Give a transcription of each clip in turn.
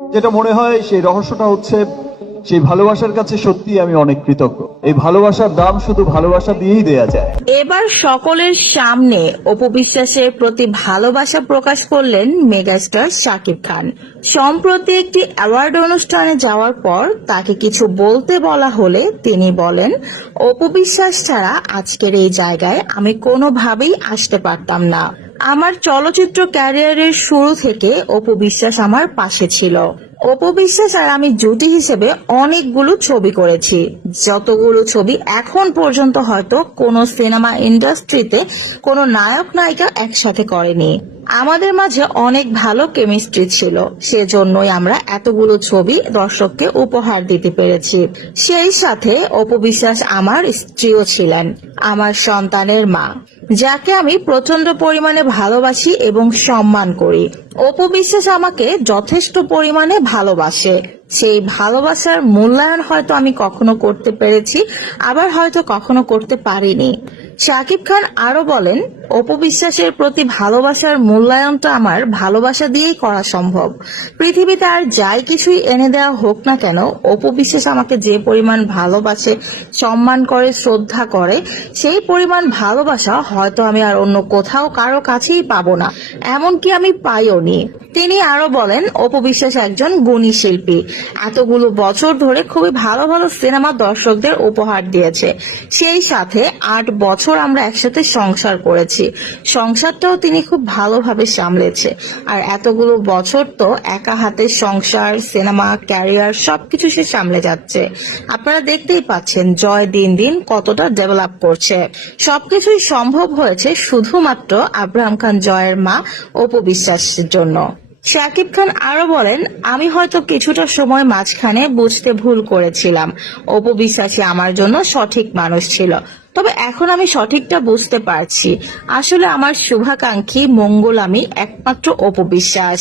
যেটা মনে হয় সেই রহস্যটা হচ্ছে সেই ভালোবাসার কাছে সত্যি আমি অনেক কৃতজ্ঞ। এই ভালোবাসার দাম শুধু ভালোবাসা দিয়েই দেয়া যায়। এবার সকলের সামনে অপু বিশ্বাসের প্রতি ভালোবাসা প্রকাশ করলেন মেগাস্টার শাকিব খান। সম্প্রতি একটি অ্যাওয়ার্ড অনুষ্ঠানে যাওয়ার পর তাকে কিছু বলতে বলা হলে তিনি বলেন, অপু বিশ্বাস ছাড়া আজকের এই জায়গায় আমি কোনোভাবেই আসতে পারতাম না। আমার চলচ্চিত্র ক্যারিয়ারের শুরু থেকে অপু বিশ্বাস আমার পাশে ছিল। অপু বিশ্বাস আর আমি জুটি হিসেবে অনেকগুলো ছবি করেছি, যতগুলো ছবি এখন পর্যন্ত হয়তো কোনো সিনেমা ইন্ডাস্ট্রিতে কোনো নায়ক নায়িকা একসাথে করেনি। আমাদের মাঝে অনেক ভালো কেমিস্ট্রি ছিল, সেজন্যই আমরা এতগুলো ছবি দর্শককে উপহার দিতে পেরেছি। সেই সাথে অপু বিশ্বাস আমার স্ত্রীও ছিলেন, আমার সন্তানের মা, যাকে আমি প্রচন্ড পরিমাণে ভালোবাসি এবং সম্মান করি। অপু বিশ্বাস আমাকে যথেষ্ট পরিমাণে ভালোবাসে। সেই ভালোবাসার মূল্যায়ন হয়তো আমি কখনো করতে পেরেছি, আবার হয়তো কখনো করতে পারিনি। শাকিব খান আরো বলেন, অপু বিশ্বাসের প্রতি ভালোবাসার মূল্যায়নটা আমার ভালোবাসা দিয়েই করা সম্ভব। পৃথিবীতে আর যাই কিছুই এনে দেওয়া হোক না কেন, অপু বিশ্বাস আমাকে যে পরিমাণ ভালোবাসে, সম্মান করে, শ্রদ্ধা করে, সেই পরিমাণ ভালোবাসা হয়তো আমি আর অন্য কোথাও কারো কাছেই পাবো না, এমনকি আমি পাইও নি। তিনি আরো বলেন, অপু বিশ্বাস একজন গুণী শিল্পী, এতগুলো বছর ধরে খুবই ভালো ভালো সিনেমা দর্শকদের উপহার দিয়েছে। সেই সাথে 8 বছর আমরা একসাথে সংসার করেছি, সংসারটাও তিনি খুব ভালোভাবে সামলেছে। আর এতগুলো বছর তো একা হাতে সংসার, সিনেমা, ক্যারিয়ার সবকিছু সে সামলে যাচ্ছে। আপনারা দেখতেই পাচ্ছেন জয় দিন দিন কতটা ডেভেলপ করছে। সবকিছুই সম্ভব হয়েছে শুধুমাত্র আব্রাহাম খান জয়ের মা অপু বিশ্বাসের জন্য। শাকিব খান আরো বলেন, আমি হয়তো কিছুটা সময় মাঝখানে বুঝতে ভুল করেছিলাম। অপু বিশ্বাসী আমার জন্য সঠিক মানুষ ছিল, তবে এখন আমি সঠিকটা বুঝতে পারছি। আসলে আমার শুভাকাঙ্ক্ষী, মঙ্গল আমি একমাত্র অপু বিশ্বাস।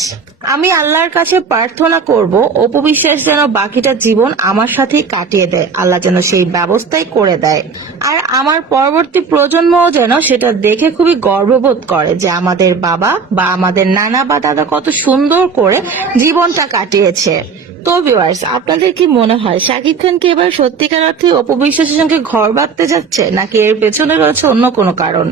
আমি আল্লাহর কাছে প্রার্থনা করব অপু বিশ্বাস যেন বাকিটা জীবন আমার সাথেই কাটিয়ে দেয়, আল্লাহ যেন সেই ব্যবস্থাই করে দেয়। আর আমার পরবর্তী প্রজন্মও যেন সেটা দেখে খুবই গর্ববোধ করে যে আমাদের বাবা বা আমাদের নানা বা দাদা কত সুন্দর করে জীবনটা কাটিয়েছে। তো ভিউয়ার্স, আপনাদের কি মনে হয় শাকিব খান কি এবার সত্যিকার অর্থে অপু বিশ্বাসের সঙ্গে ঘর বাঁধতে যাচ্ছে, নাকি এর পেছনে রয়েছে অন্য কোনো কারণ?